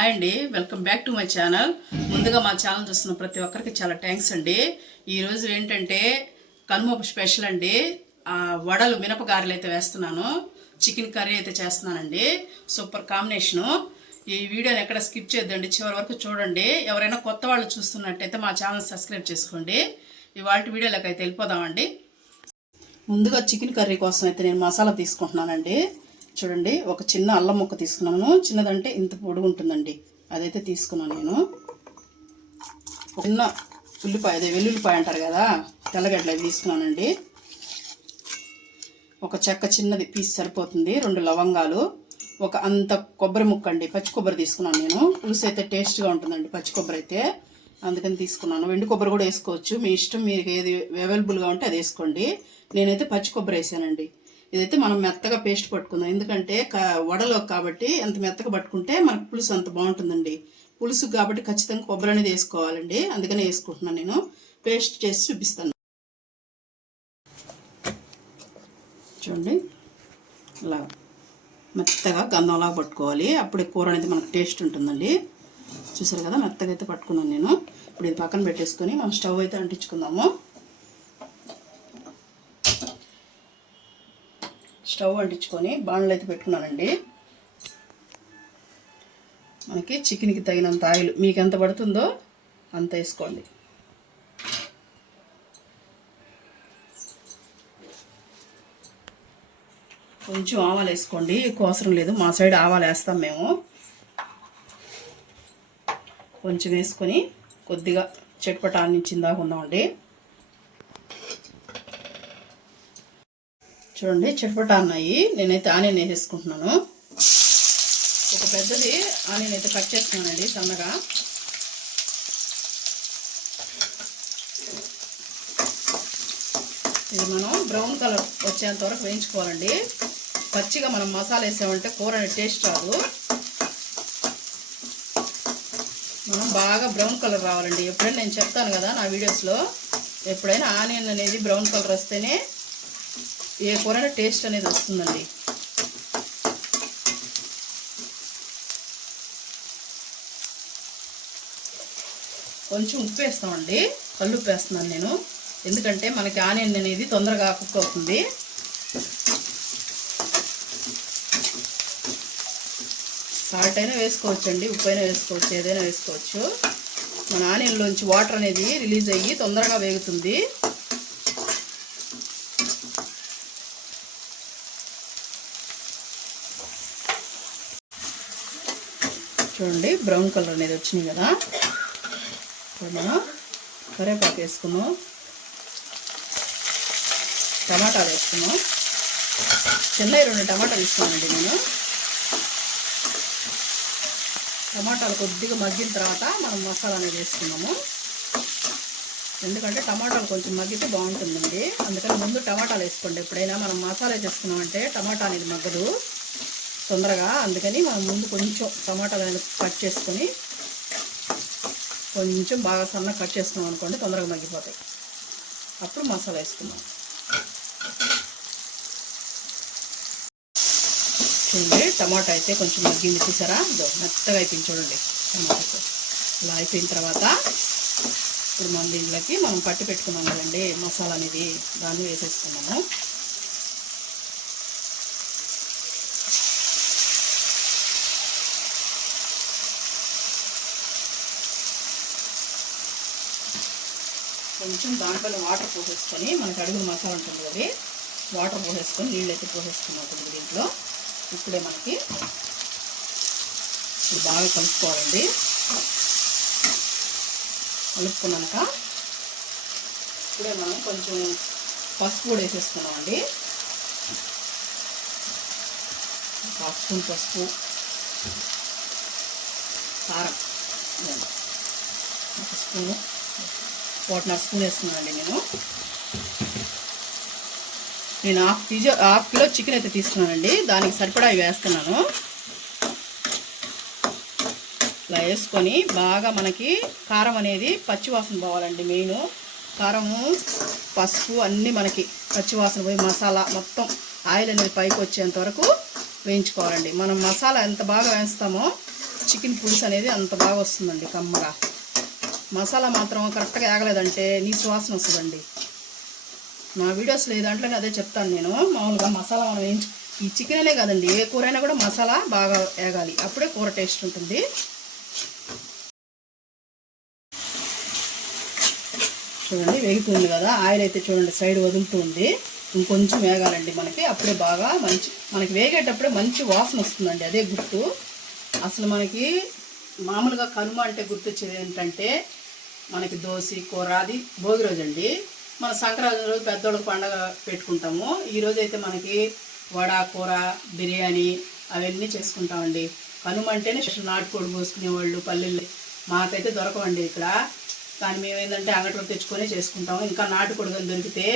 Hi అండి, welcome back to my channel. ముందుగా మా ఛానల్ చూస్తున్న ప్రతి ఒక్కరికి చాలా థ్యాంక్స్ అండి. ఈరోజు ఏంటంటే కనుమ స్పెషల్ అండి. వడలు మినపగారెలు అయితే వేస్తున్నాను, చికెన్ కర్రీ అయితే చేస్తున్నానండి. Super combination. ఈ వీడియోని ఎక్కడ స్కిప్ చేద్దండి, చివరి వరకు చూడండి. ఎవరైనా కొత్త వాళ్ళు చూస్తున్నట్టయితే మా ఛానల్ సబ్స్క్రైబ్ చేసుకోండి. ఇవాళ వీడియోలోకి అయితే వెళ్ళిపోదామండి. ముందుగా చికెన్ కర్రీ కోసం అయితే నేను మసాలా తీసుకుంటున్నానండి. చూడండి, ఒక చిన్న అల్లం ముక్క తీసుకున్నాను. చిన్నదంటే ఇంత పొడుగు ఉంటుందండి, అదైతే తీసుకున్నాను నేను. చిన్న ఉల్లిపాయ, అదే వెల్లుల్లిపాయ అంటారు కదా, తెల్లగడ్డలు అవి తీసుకున్నానండి. ఒక చెక్క చిన్నది పీస్ సరిపోతుంది. 2 లవంగాలు, ఒక అంత కొబ్బరి ముక్క అండి, పచ్చి కొబ్బరి తీసుకున్నాను నేను. పులుసు అయితే టేస్ట్గా ఉంటుందండి పచ్చి కొబ్బరి అయితే, అందుకని తీసుకున్నాను. వెండి కొబ్బరి కూడా వేసుకోవచ్చు, మీ ఇష్టం, మీకు ఏది అవైలబుల్గా ఉంటే అది వేసుకోండి. నేనైతే పచ్చి కొబ్బరి వేసానండి. ఇదైతే మనం మెత్తగా పేస్ట్ పట్టుకుందాం, ఎందుకంటే వడలో కాబట్టి ఎంత మెత్తగా పట్టుకుంటే మనకు పులుసు అంత బాగుంటుందండి. పులుసు కాబట్టి ఖచ్చితంగా కొబ్బరి అనేది వేసుకోవాలండి, అందుకనే వేసుకుంటున్నాను నేను. పేస్ట్ చేసి చూపిస్తాను. చూడండి, ఇలా మెత్తగా గంధంలాగా పట్టుకోవాలి, అప్పుడే కూర అనేది మనకు టేస్ట్ ఉంటుందండి. చూసారు కదా, మెత్తగా అయితే పట్టుకున్నాను నేను. ఇప్పుడు ఇది పక్కన పెట్టేసుకొని మనం స్టవ్ అయితే అంటించుకుందాము. స్టవ్ అంటించుకొని బాణలు అయితే పెట్టుకున్నానండి. మనకి చికెన్కి తగినంత ఆయిల్ మీకు ఎంత పడుతుందో అంత వేసుకోండి. కొంచెం ఆవాలు వేసుకోండి, ఎక్కువ అవసరం లేదు, మా సైడ్ ఆవాలు వేస్తాం మేము. కొంచెం వేసుకొని కొద్దిగా చట్పటా అన్నించిందాక ఉందామండి. చూడండి, చట్పటా అన్నాయి. నేనైతే ఆనియన్ వేసేసుకుంటున్నాను. ఒక పెద్దది ఆనియన్ అయితే కట్ చేస్తున్నానండి సన్నగా. ఇది మనం బ్రౌన్ కలర్ వచ్చేంత వరకు వేయించుకోవాలండి. పచ్చిగా మనం మసాలా వేసామంటే కూర అనేది టేస్ట్ రాదు. మనం బాగా బ్రౌన్ కలర్ రావాలండి. ఎప్పుడైనా నేను చెప్తాను కదా నా వీడియోస్లో, ఎప్పుడైనా ఆనియన్ అనేది బ్రౌన్ కలర్ వస్తేనే ఏ కూర టేస్ట్ అనేది వస్తుందండి. కొంచెం ఉప్పు వేస్తామండి, కళ్ళు ఉప్పు వేస్తున్నాను నేను, ఎందుకంటే మనకి ఆనియన్ అనేది తొందరగా కుక్ అవుతుంది. సాల్ట్ అయినా వేసుకోవచ్చండి, ఉప్పు అయినా వేసుకోవచ్చు, ఏదైనా వేసుకోవచ్చు. మన ఆనియన్లోంచి వాటర్ అనేది రిలీజ్ అయ్యి తొందరగా వేగుతుంది. చూడండి, బ్రౌన్ కలర్ అనేది వచ్చినాయి కదా. ఇప్పుడు మనం కరివేపాకు వేసుకున్నాం, టమాటాలు వేసుకున్నాం. చిన్నవి 2 టమాటాలు ఇస్తున్నానండి నేను. టమాటాలు కొద్దిగా మగ్గిన తర్వాత మనం మసాలా అనేది వేసుకున్నాము, ఎందుకంటే టమాటాలు కొంచెం మగ్గితే బాగుంటుందండి. అందుకని ముందు టమాటాలు వేసుకోండి. ఎప్పుడైనా మనం మసాలా చేసుకున్నామంటే టమాటా అనేది మగ్గదు తొందరగా, అందుకని మనం ముందు కొంచెం టమాటాలు అనేది కట్ చేసుకొని కొంచెం బాగా సన్నగా కట్ చేసుకున్నాం అనుకోండి, తొందరగా మగ్గిపోతాయి. అప్పుడు మసాలా వేసుకున్నాం. చూడండి, టమాటా అయితే కొంచెం మగ్గింది, చూసారా, మెత్తగా అయిపోయింది. చూడండి, టమాటా ఇలా అయిపోయిన తర్వాత ఇప్పుడు మన దీంట్లోకి మనం పట్టి పెట్టుకున్నాం కదండి మసాలా అనేది, దాన్ని వేసేసుకున్నాము. కొంచెం దాంట్లో వాటర్ పోసేసుకొని, మనకి అడుగుల మసాలా ఉంటుంది కదా, వాటర్ పోసేసుకొని నీళ్ళు అయితే పోసేసుకున్నాం దీంట్లో. ఇప్పుడే మనకి ఇది బాగా కలుపుకోవాలండి. కలుపుకున్నాక ఇప్పుడే మనం కొంచెం పసుపు కూడా వేసేసుకున్నామండి. 1/2 స్పూన్ పసుపు, కారం 1 స్పూను, 1.5 స్పూన్ వేసుకున్నానండి నేను 1/2 కిలో చికెన్ అయితే తీసుకున్నానండి, దానికి సరిపడా ఇవి వేస్తున్నాను. ఇలా వేసుకొని బాగా మనకి కారం అనేది పచ్చివాసన పోవాలండి. మెయిన్ కారము, పసుపు అన్నీ మనకి పచ్చివాసన పోయి మసాలా మొత్తం ఆయిల్ అనేది పైకి వచ్చేంత వరకు వేయించుకోవాలండి. మనం మసాలా ఎంత బాగా వేస్తామో చికెన్ పులుసు అనేది అంత బాగా వస్తుందండి కమ్మగా. మసాలా మాత్రం కరెక్ట్గా ఆగలేదంటే నీ సువాసన వస్తుందండి. నా వీడియోస్లో ఏ దాంట్లోనే అదే చెప్తాను నేను. మామూలుగా మసాలా మనం ఈ చికెన్ అనే కాదండి, ఏ కూర అయినా కూడా మసాలా బాగా వేగాలి, అప్పుడే కూర టేస్ట్ ఉంటుంది. చూడండి వేగుతుంది కదా, ఆయిల్ అయితే చూడండి సైడ్ వదులుతుంది. ఇంకొంచెం వేగాలండి మనకి, అప్పుడే బాగా మనకి వేగేటప్పుడే మంచి వాసన వస్తుందండి. అదే గుర్తు. అసలు మనకి మామూలుగా కనుమ అంటే గుర్తొచ్చేది ఏంటంటే మనకి దోశ కూర, అది భోగి రోజు అండి. మన సంక్రాంతి రోజు పెద్దోళ్ళకి పండగ పెట్టుకుంటాము. ఈరోజు అయితే మనకి వడ కూర బిర్యానీ అవన్నీ చేసుకుంటామండి. కనుమ అంటేనే నాటుకోడి కోసుకునేవాళ్ళు పల్లెల్లో. మాకైతే దొరకవండి ఇక్కడ, కానీ మేమేంటంటే అంగట్లో తెచ్చుకొని చేసుకుంటాము. ఇంకా నాటుకోడి కానీ దొరికితే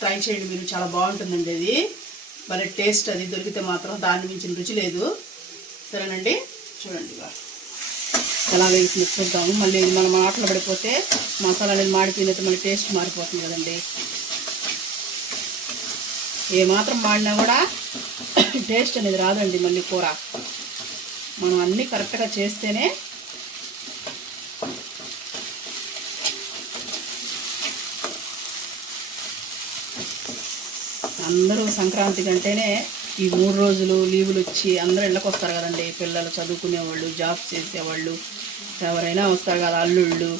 ట్రై చేయండి మీరు, చాలా బాగుంటుందండి. అది మరి టేస్ట్ అది దొరికితే మాత్రం దాన్ని మించిన రుచి లేదు. సరేనండి, చూడండి ఎలా వేసి చూద్దాము. మళ్ళీ మనం మాటలు పడిపోతే మసాలా అనేది మాడిపోయినట్టు మళ్ళీ టేస్ట్ మారిపోతుంది కదండి. ఏమాత్రం మాడినా కూడా టేస్ట్ అనేది రాదండి మళ్ళీ కూర. మనం అన్నీ కరెక్ట్గా చేస్తేనే. అందరూ సంక్రాంతి కంటేనే ఈ 3 రోజులు లీవులు వచ్చి అందరూ ఇళ్ళకి వస్తారు కదండి. పిల్లలు చదువుకునేవాళ్ళు, జాబ్స్ చేసేవాళ్ళు ఎవరైనా వస్తారు కదా, అల్లుళ్ళు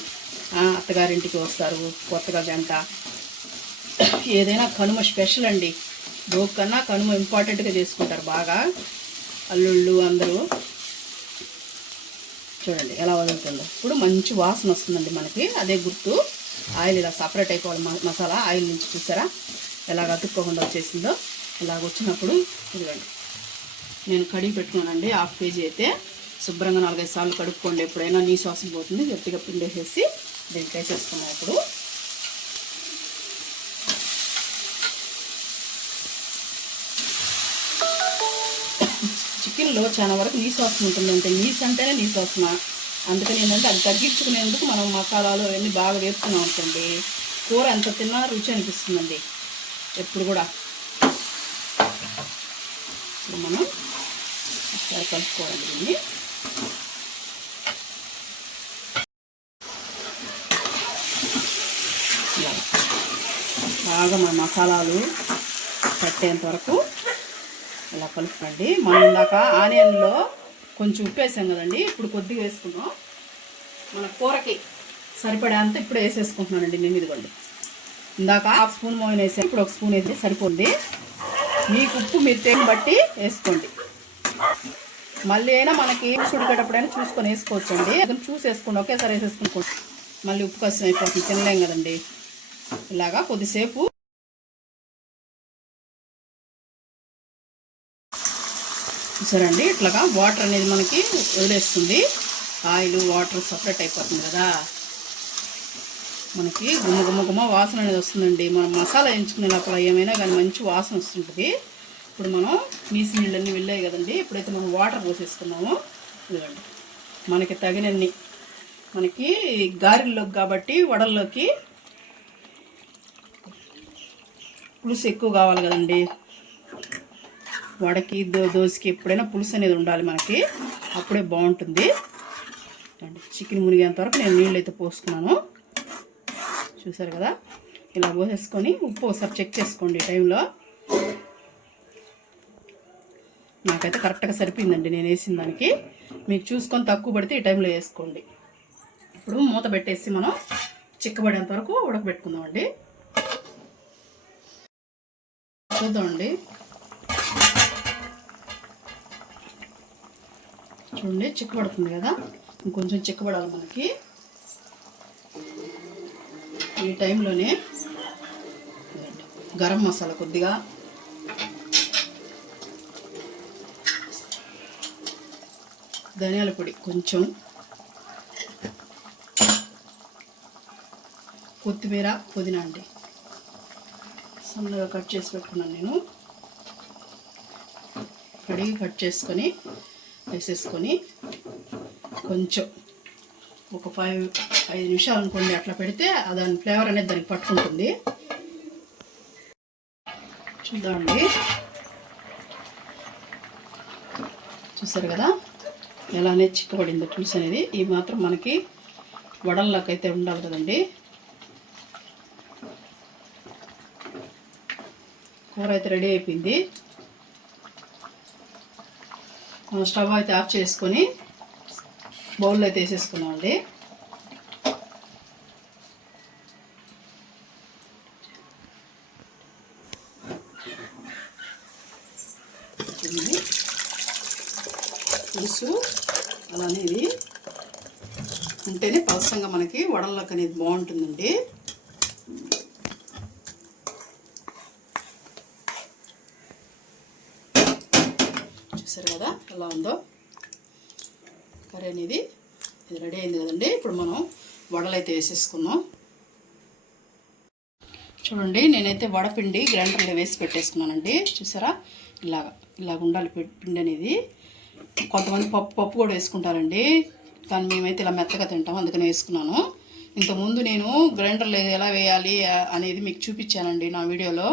అత్తగారింటికి వస్తారు కొత్తగా జంట. ఏదైనా కనుమ స్పెషల్ అండి. భోగి కన్నా కనుమ ఇంపార్టెంట్గా చేసుకుంటారు బాగా అల్లుళ్ళు అందరూ. చూడండి ఎలా వదులుతుందో. ఇప్పుడు మంచి వాసన వస్తుందండి మనకి, అదే గుర్తు. ఆయిల్ ఇలా సపరేట్ అయిపోవాలి, మసాలా ఆయిల్ నుంచి. చూసారా ఎలాగ అతుక్కోకుండా వచ్చేసిందో. ఇలాగ వచ్చినప్పుడు ఇదిగండి నేను కడిగి పెట్టుకున్నానండి. 1/2 kg అయితే శుభ్రంగా 4-5 సార్లు కడుక్కోండి. ఎప్పుడైనా నీ శ్వాసం పోతుంది. గట్టిగా పిండేసేసి దీనికి వేసేసుకున్నాం. ఇప్పుడు చికెన్లో చాలా వరకు నీ శ్వాసం ఉంటుంది. అంటే నీసు అంటేనే నీ శ్వాసన. అందుకని ఏంటంటే అది తగ్గించుకునేందుకు మనం మసాలాలు అవన్నీ బాగా వేసుకున్నాం అనుకోండి, కూర ఎంత తిన్నా రుచి అనిపిస్తుందండి ఎప్పుడు కూడా. ఇప్పుడు మనం ఒకసారి కలుపుకోవాలి దీన్ని. బాగా మన మసాలాలు పట్టేంత వరకు ఇలా కలుపుకోండి. మనం ఇందాక ఆనియన్లో కొంచెం ఉప్పు వేసాం కదండి, ఇప్పుడు కొద్దిగా వేసుకున్నాం. మన కూరకి సరిపడేంత ఇప్పుడు వేసేసుకుంటున్నానండి నేను. ఇదిగోండి ఇందాక 1/2 స్పూన్ మోయిన్ వేసాను, ఇప్పుడు 1 స్పూన్ వేస్తే సరిపోద్ది. మీకు ఉప్పు మీరు తేని బట్టి వేసుకోండి. మళ్ళీ అయినా మనకి ఉడికేటప్పుడైనా చూసుకొని వేసుకోవచ్చండి. అది చూసి వేసుకోండి, ఒకేసారి వేసేసుకుంటాం మళ్ళీ ఉప్పు కష్టం అయిపోతుంది, తినలేం కదండి. ఇలాగా కొద్దిసేపు చూసారండి, ఇట్లాగా వాటర్ అనేది మనకి వదిలేస్తుంది. ఆయిల్ వాటర్ సపరేట్ అయిపోతుంది కదా, మనకి గుమ్మ వాసన అనేది వస్తుందండి. మనం మసాలా ఎంచుకునే లోపల ఏమైనా కానీ మంచి వాసన వస్తుంటుంది. ఇప్పుడు మనం నీసి నీళ్ళన్నీ వెళ్ళాయి కదండి. ఇప్పుడైతే మనం వాటర్ పోసేసుకున్నాము. ఇదిగండి మనకి తగినన్ని, మనకి గారెల్లోకి కాబట్టి వడల్లోకి పులుసు ఎక్కువ కావాలి కదండి. వడకి దోశకి ఎప్పుడైనా పులుసు అనేది ఉండాలి మనకి, అప్పుడే బాగుంటుంది. చికెన్ మునిగేంత వరకు నేను నీళ్ళు అయితే పోసుకున్నాను. చూసారు కదా, ఇలా పోసేసుకొని ఉప్పు ఒకసారి చెక్ చేసుకోండి ఈ టైంలో. నాకైతే కరెక్ట్గా సరిపోయిందండి నేను వేసిన దానికి. మీకు చూసుకొని తక్కువ పడితే ఈ టైంలో వేసుకోండి. ఇప్పుడు మూత పెట్టేసి మనం చిక్కబడేంత వరకు ఉడకబెట్టుకుందామండి. చూద్దామండి, చూడండి చిక్కబడుతుంది కదా, ఇంకొంచెం చిక్కబడాలి మనకి. ఈ టైంలోనే గరం మసాలా కొద్దిగా, ధనియాల పొడి కొంచెం, కొత్తిమీర పుదీనా అండి సన్నగా కట్ చేసి పెట్టుకున్నాను నేను. కడిగి కట్ చేసుకొని వేసేసుకొని కొంచెం ఒక 5 నిమిషాలు అనుకోండి అట్లా పెడితే దాని ఫ్లేవర్ అనేది దానికి పట్టుకుంటుంది. చూద్దామండి, చూసారు కదా ఎలానే చిక్కబడింది పులుసు అనేది. ఈ మాత్రం మనకి వడల్లోకి అయితే ఉండాలి కదండి. కూర అయితే రెడీ అయిపోయింది. స్టవ్ అయితే ఆఫ్ చేసుకొని బౌల్లో అయితే వేసేసుకున్నామండి. పులుసు అలానే ఇది ఉంటేనే పలసంగా మనకి వడల్లోకి అనేది బాగుంటుందండి. చూసారు కదా ఎలా ఉందో కర్రీ అనేది. ఇది రెడీ అయింది కదండి. ఇప్పుడు మనం వడలు అయితే వేసేసుకుందాం. చూడండి, నేనైతే వడపిండి గ్రైండర్లో వేసి పెట్టేసుకున్నానండి. చూసారా, ఇలాగ ఉండాలి పిండి అనేది. కొంతమంది పప్పు కూడా వేసుకుంటారండి, కానీ మేమైతే ఇలా మెత్తగా తింటాం, అందుకని వేసుకున్నాను. ఇంతకుముందు నేను గ్రైండర్లో ఎలా వేయాలి అనేది మీకు చూపించానండి నా వీడియోలో.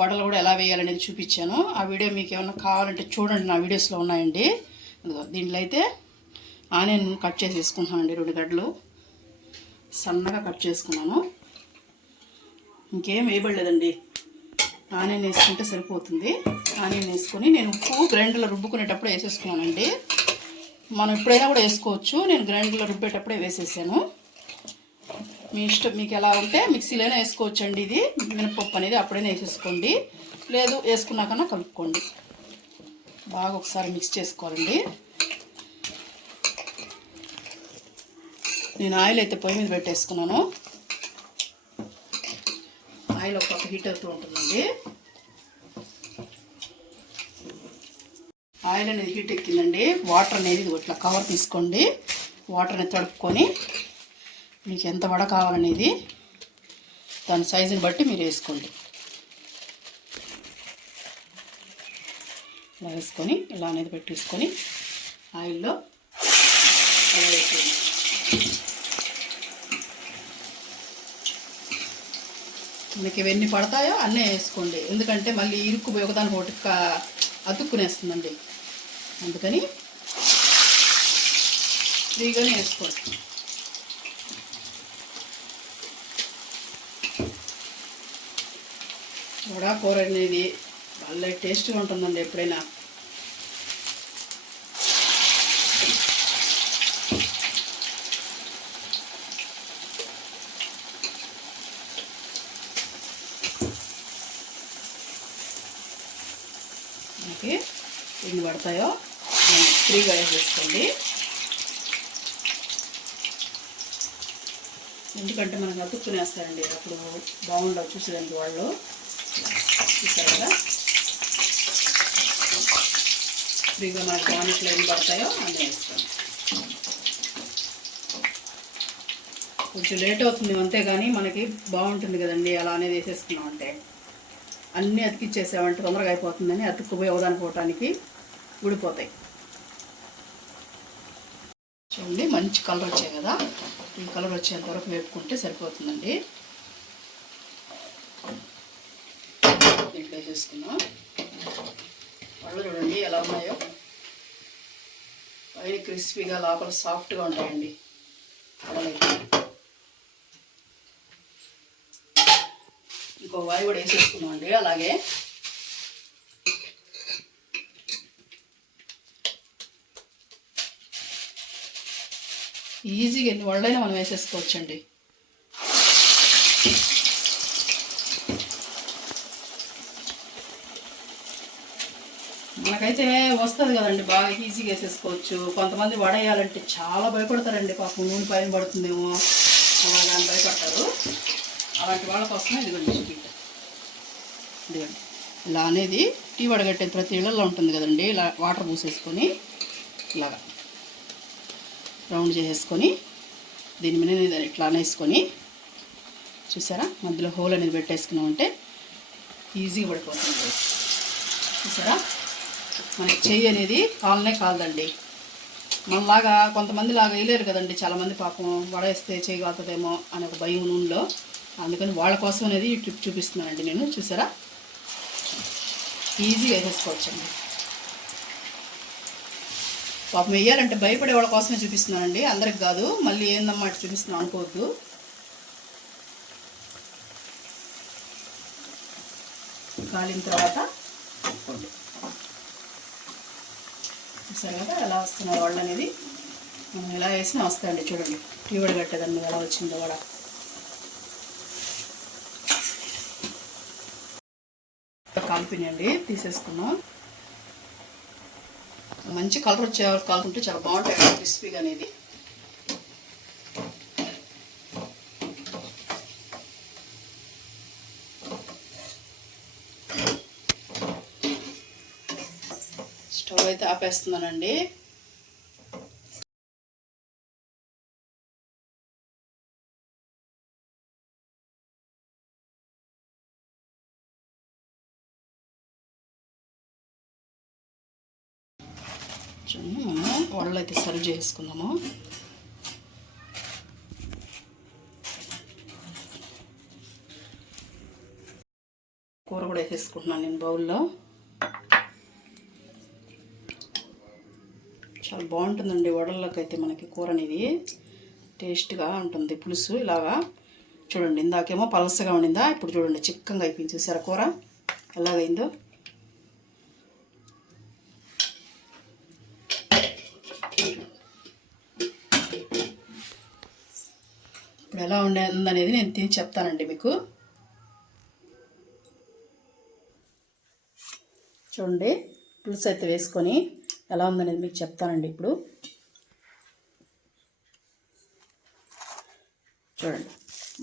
వడలు కూడా ఎలా వేయాలనేది చూపించాను. ఆ వీడియో మీకు ఏమైనా కావాలంటే చూడండి, నా వీడియోస్లో ఉన్నాయండి. దీంట్లో అయితే ఆనియన్ కట్ చేసి వేసుకుంటున్నానండి. 2 గడ్డలు సన్నగా కట్ చేసుకున్నాను. ఇంకేం వేయబడలేదండి, ఆనియన్ వేసుకుంటే సరిపోతుంది. ఆనియన్ వేసుకొని నేను ఉప్పు గ్రైండర్లో రుబ్బుకునేటప్పుడు వేసేసుకున్నానండి. మనం ఎప్పుడైనా కూడా వేసుకోవచ్చు, నేను గ్రైండర్లో రుబ్బేటప్పుడే వేసేసాను. మీ ఇష్టం, మీకు ఎలా ఉంటే మిక్సీలోనే వేసుకోవచ్చు అండి. ఇది మినపప్పు అనేది అప్పుడైనా వేసేసుకోండి, లేదు వేసుకున్నాకన్నా కలుపుకోండి. బాగా ఒకసారి మిక్స్ చేసుకోవాలండి. నేను ఆయిల్ అయితే పొయ్యి మీద పెట్టేసుకున్నాను. ఆయిల్ ఒక పక్క హీట్ అవుతూ ఉంటుందండి. ఆయిల్ అనేది హీట్ ఎక్కిందండి. వాటర్ అనేది ఇట్లా కవర్ తీసుకోండి. వాటర్ అనేది తడుపుకొని మీకు ఎంత వడ కావాలనేది దాని సైజుని బట్టి మీరు వేసుకోండి. ఇలా వేసుకొని ఇలా అనేది పెట్టేసుకొని ఆయిల్లో అలా వేసుకోండి. మీకు ఇవన్నీ పడతాయో అన్నీ వేసుకోండి, ఎందుకంటే మళ్ళీ ఇరుక్కుపోయి ఒకదానికి ఒకటి అతుక్కునేస్తుందండి. అందుకని ఫ్రీగానే వేసుకోండి. వడ కూర అనేది భలే టేస్ట్గా ఉంటుందండి. ఎప్పుడైనా మనకి ఎన్ని పడతాయో ఫ్రీగా వేసేసుకోండి. ఎందుకంటే మనకు అతుక్కునేస్తారండి, అప్పుడు బాగుండవు చూసేదానికి వాళ్ళు. చూసారు కదా, ఫ్రీగా మనకు బాగున్నట్లు ఎన్ని పడతాయో అన్నీ వేసుకోండి. కొంచెం లేట్ అవుతుంది అంతేగాని మనకి బాగుంటుంది కదండి. అలా అనేది వేసేసుకున్నాం అంటే అన్నీ అతికిచ్చేసామంటే తొందరగా అయిపోతుందని అతుక్కుపోయి అవదానికి పోవటానికి ఊడిపోతాయి. చూడండి, మంచి కలర్ వచ్చాయి కదా. ఈ కలర్ వచ్చేంత వరకు వేపుకుంటే సరిపోతుందండి. దీంట్లో వేసేసుకున్నాం. పళ్ళు చూడండి ఎలా ఉన్నాయో, పైన క్రిస్పీగా లోపల సాఫ్ట్గా ఉంటాయండి. ఇంకో వాయి కూడా వేసేసుకున్నాం అండి. అలాగే ఈజీగా ఎన్ని వడలైనా మనం వేసేసుకోవచ్చండి. మనకైతే వస్తుంది కదండి, బాగా ఈజీగా వేసేసుకోవచ్చు. కొంతమంది వడ వేయాలంటే చాలా భయపడతారండి, పాపం నూనె పైన పడుతుందేమో అలాగా అని భయపడతారు. అలాంటి వాళ్ళ కోసమే ఇదిగోండి స్వీట్. ఇదిగోండి ఇలా అనేది టీ వడగట్టే ప్రతి ఇళ్ళల్లో ఉంటుంది కదండి. ఇలా వాటర్ పూసేసుకొని ఇలాగా రౌండ్ చేసేసుకొని దీని మీద ఇట్లా అనేసుకొని చూసారా, మధ్యలో హోల్ అనేది పెట్టేసుకున్నామంటే ఈజీగా పడిపోతుంది. చూసారా, మనకి చెయ్యి అనేది కాలనే కాలదండి. మనలాగా కొంతమంది లాగా వేయలేరు కదండి. చాలామంది పాపం వడేస్తే చెయ్యి కాలుతుందేమో అనే ఒక భయం నూనెలో. అందుకని వాళ్ళ కోసం అనేది ఈ ట్రిప్ చూపిస్తున్నానండి నేను. చూసారా, ఈజీగా వేసేసుకోవచ్చండి. పాపం వేయాలంటే భయపడే వాళ్ళ కోసమే చూపిస్తున్నానండి, అందరికి కాదు. మళ్ళీ ఏందమ్మా అటు చూపిస్తున్నాను అనుకోవద్దు. కాలిన తర్వాత చూసారు కదా ఎలా వస్తున్నాయి వాళ్ళు అనేది. మనం ఎలా వేసినా వస్తాయండి. చూడండి టీ వడ కట్టేదాన్ని ఎలా వచ్చిందో వడ. కాలిపోయినండి, తీసేసుకున్నాం. మంచి కలర్ వచ్చే కాలుతుంటే చాలా బాగుంటాయి క్రిస్పీగా అనేది. స్టవ్ అయితే ఆపేస్తున్నానండి. మనం వడలు అయితే సర్వ్ చేసుకుందాము. కూర కూడా వేసేసుకుంటున్నాను నేను బౌల్లో. చాలా బాగుంటుందండి వడల్లోకి అయితే మనకి కూర అనేది టేస్ట్గా ఉంటుంది. పులుసు ఇలాగా చూడండి, ఇందాకేమో పలసగా ఉండిందా, ఇప్పుడు చూడండి చిక్కగా అయిపోయింది. చూసారా కూర ఎలాగైందో. ఇప్పుడు ఎలా ఉందనేది నేను తిని చెప్తానండి మీకు. చూడండి పులుసు అయితే వేసుకొని ఎలా ఉందనేది మీకు చెప్తానండి ఇప్పుడు. చూడండి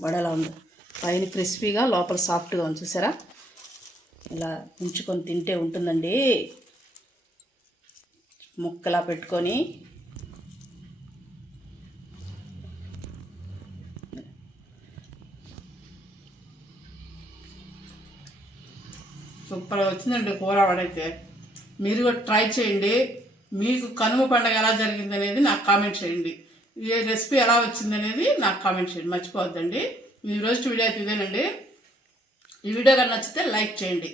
వడ ఎలా ఉంది, పైన క్రిస్పీగా లోపల సాఫ్ట్గా ఉంది. చూసారా ఇలా ఉంచుకొని తింటే ఉంటుందండి. ముక్కలా పెట్టుకొని సూపర్గా వచ్చిందండి కూర వడైతే. మీరు కూడా ట్రై చేయండి. మీకు కనుమ పండుగ ఎలా జరిగింది అనేది నాకు కామెంట్ చేయండి. ఏ రెసిపీ ఎలా వచ్చింది అనేది నాకు కామెంట్ చేయండి, మర్చిపోవద్దండి. ఈరోజు వీడియో అయితే ఇదేనండి. ఈ వీడియో కానీ నచ్చితే లైక్ చేయండి.